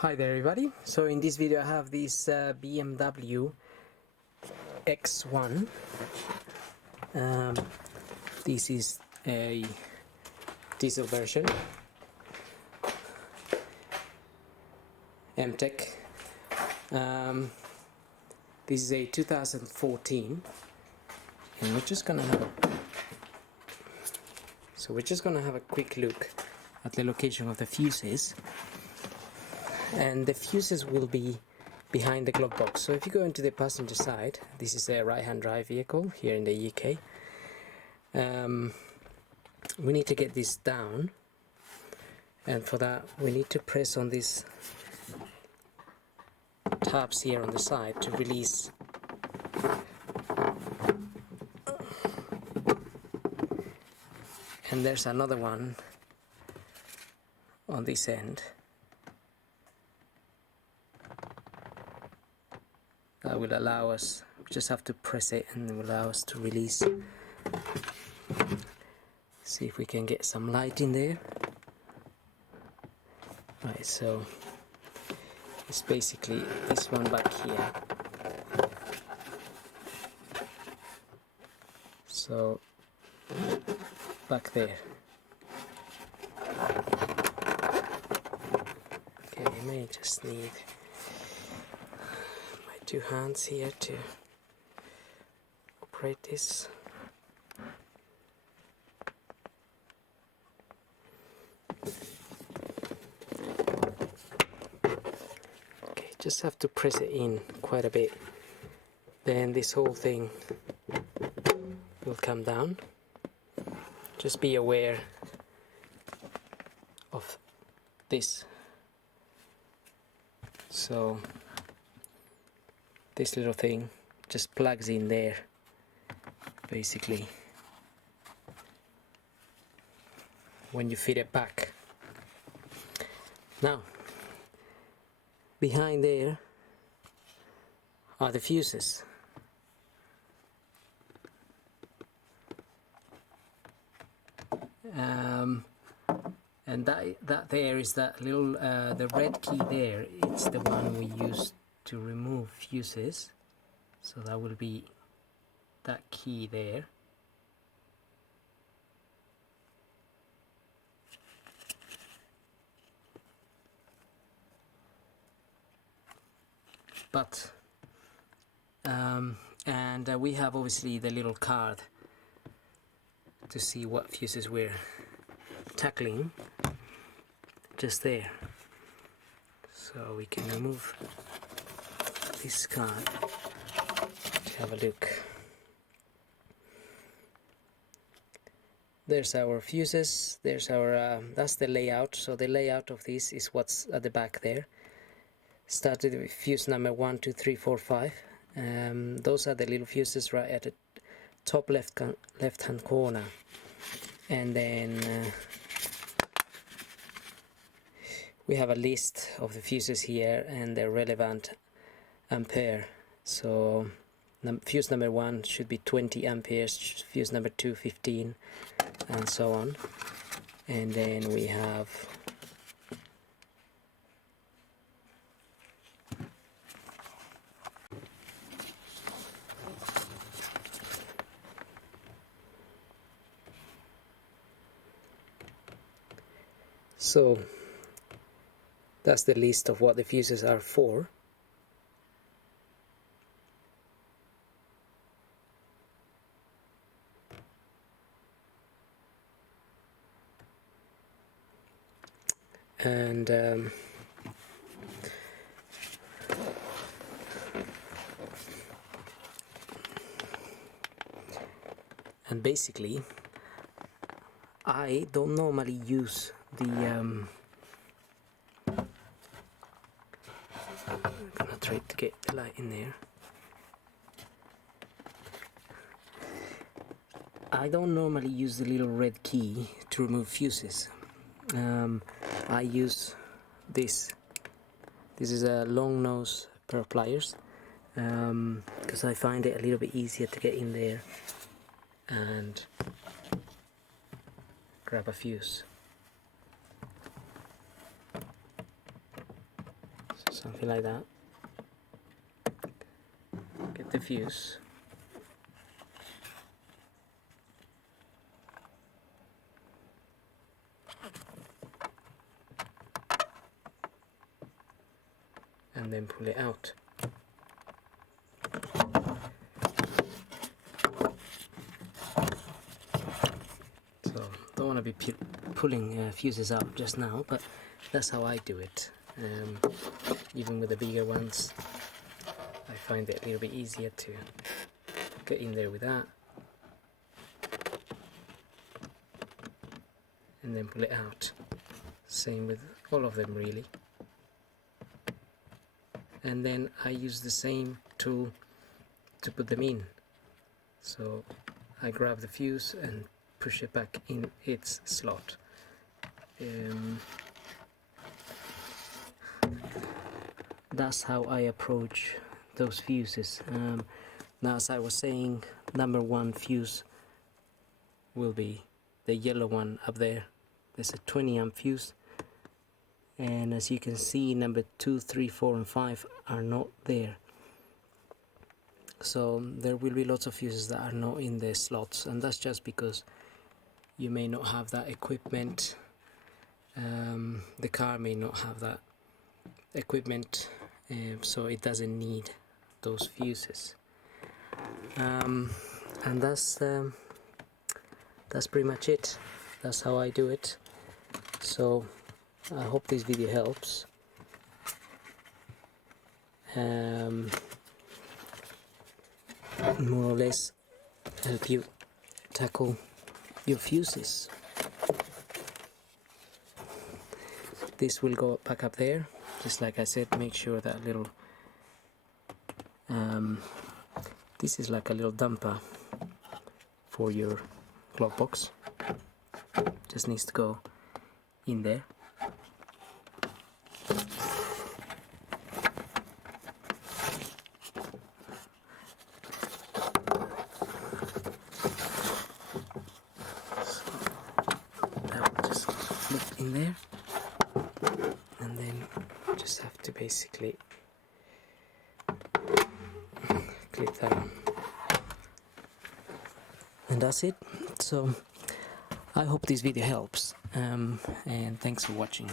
Hi there everybody, so in this video I have this BMW X1. This is a diesel version, M-Tech. This is a 2014 and we're just gonna have a quick look at the location of the fuses. And the fuses will be behind the glove box. So if you go into the passenger side, this is a right-hand drive vehicle here in the UK. We need to get this down, and for that we need to press on these tabs here on the side to release. And there's another one on this end that will allow us, we just have to press it and it will allow us to release. See if we can get some light in there. Right, so it's basically this one back here. So back there. Okay, you may just need two hands here to operate this. Okay, just have to press it in quite a bit, then this whole thing will come down. Just be aware of this. So this little thing just plugs in there, basically, when you fit it back. Now, behind there are the fuses. And that there is that little, the red key there, it's the one we use to remove fuses, so that will be that key there. But we have obviously the little card to see what fuses we're tackling just there, so we can remove this card to have a look. There's our fuses, there's our that's the layout. So the layout of this is what's at the back there. Started with fuse number 1, 2, 3, 4, 5. Those are the little fuses right at the top left hand corner, and then we have a list of the fuses here and the relevant ampere. So fuse number 1 should be 20 amperes, fuse number 2 15, and so on. And then we have so that's the list of what the fuses are for. And basically I don't normally use the I'm gonna try to get the light in there. I don't normally use the little red key to remove fuses. I use this. This is a long nose pair of pliers, because I find it a little bit easier to get in there and grab a fuse. something like that. Get the fuse. And then pull it out. So don't want to be pulling fuses out just now, but that's how I do it. Even with the bigger ones, I find it a little bit easier to get in there with that and then pull it out. Same with all of them really. And then I use the same tool to put them in. So I grab the fuse and push it back in its slot. That's how I approach those fuses. Now, as I was saying, number 1 fuse will be the yellow one up there. There's a 20 amp fuse, and as you can see, number 2, 3, 4 and 5 are not there. So there will be lots of fuses that are not in the slots, and that's just because you may not have that equipment. The car may not have that equipment, so it doesn't need those fuses. And that's pretty much it. That's how I do it. So I hope this video helps. More or less help you tackle your fuses. This will go back up there, just like I said. Make sure that little this is like a little dumper for your glove box. Just needs to go in there. That will just slip in there, and then just have to basically clip that on. And that's it. So I hope this video helps, and thanks for watching.